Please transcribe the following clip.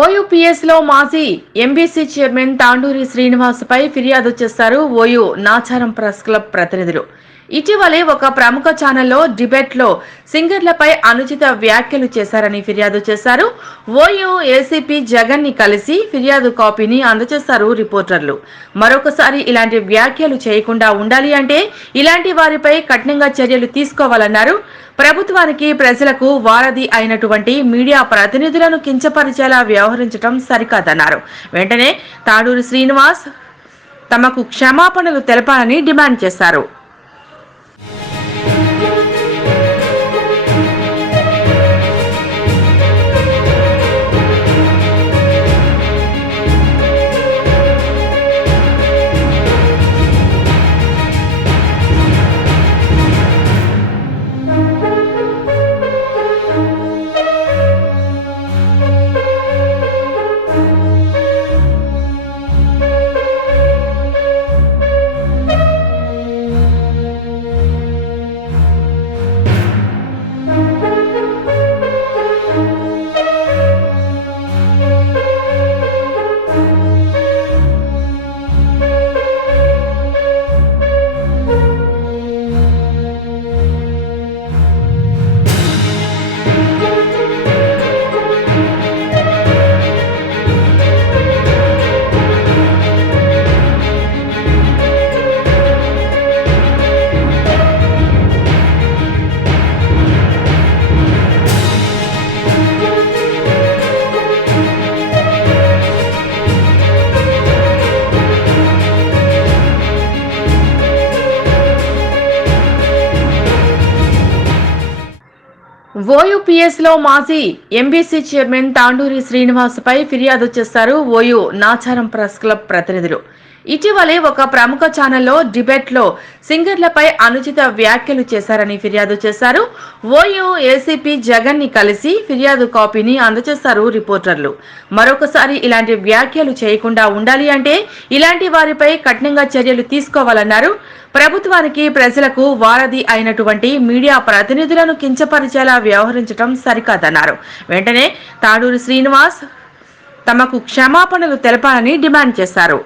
ఓయూపీఎస్లో మాజీ MBC chairman tandoori శ్రీనివాస్పై ఫిర్యాదు చేశారు ఓయూ నాచారం ప్రెస్ క్లబ్ ప్రతినిధులు. ఇటీవలే ఒక ప్రముఖ ఛానల్లో డిబేట్లో సింగర్లపై అనుచిత వ్యాఖ్యలు చేశారని ఫిర్యాదు చేశారు. ఓయూ ఏసీపీ జగన్ ని కలిసి ఫిర్యాదు కాపీని అందజేశారు రిపోర్టర్లు. మరొకసారి ఇలాంటి వ్యాఖ్యలు చేయకుండా ఉండాలి అంటే ఇలాంటి వారిపై కఠినంగా చర్యలు తీసుకోవాలన్నారు. ప్రభుత్వానికి ప్రజలకు వారధి అయినటువంటి మీడియా ప్రతినిధులను కించపరిచేలా వ్యవహరించడం సరికాదన్నారు. వెంటనే తాడూరి శ్రీనివాస్ తమకు క్షమాపణలు తెలపాలని డిమాండ్ చేశారు. ఓయూపీఎస్లో మాజీ ఎంబీసీ చైర్మన్ తాండూరి శ్రీనివాస్పై ఫిర్యాదు చేశారు ఓయూ నాచారం ప్రెస్ క్లబ్ ప్రతినిధులు. ఇటీవలే ఒక ప్రముఖ ఛానల్లో డిబేట్లో సింగర్లపై అనుచిత వ్యాఖ్యలు చేశారని ఫిర్యాదు చేశారు. ఓయూ ఏసీపీ జగన్ ని కలిసి ఫిర్యాదు కాపీని అందజేశారు రిపోర్టర్లు. మరొకసారి ఇలాంటి వ్యాఖ్యలు చేయకుండా ఉండాలి అంటే ఇలాంటి వారిపై కఠినంగా చర్యలు తీసుకోవాలన్నారు. ప్రభుత్వానికి ప్రజలకు వారధి అయినటువంటి మీడియా ప్రతినిధులను కించపరిచేలా వ్యవహరించడం సరికాదన్నారు. వెంటనే తాడూరి శ్రీనివాస్ తమకు క్షమాపణలు తెలపాలని డిమాండ్ చేశారు.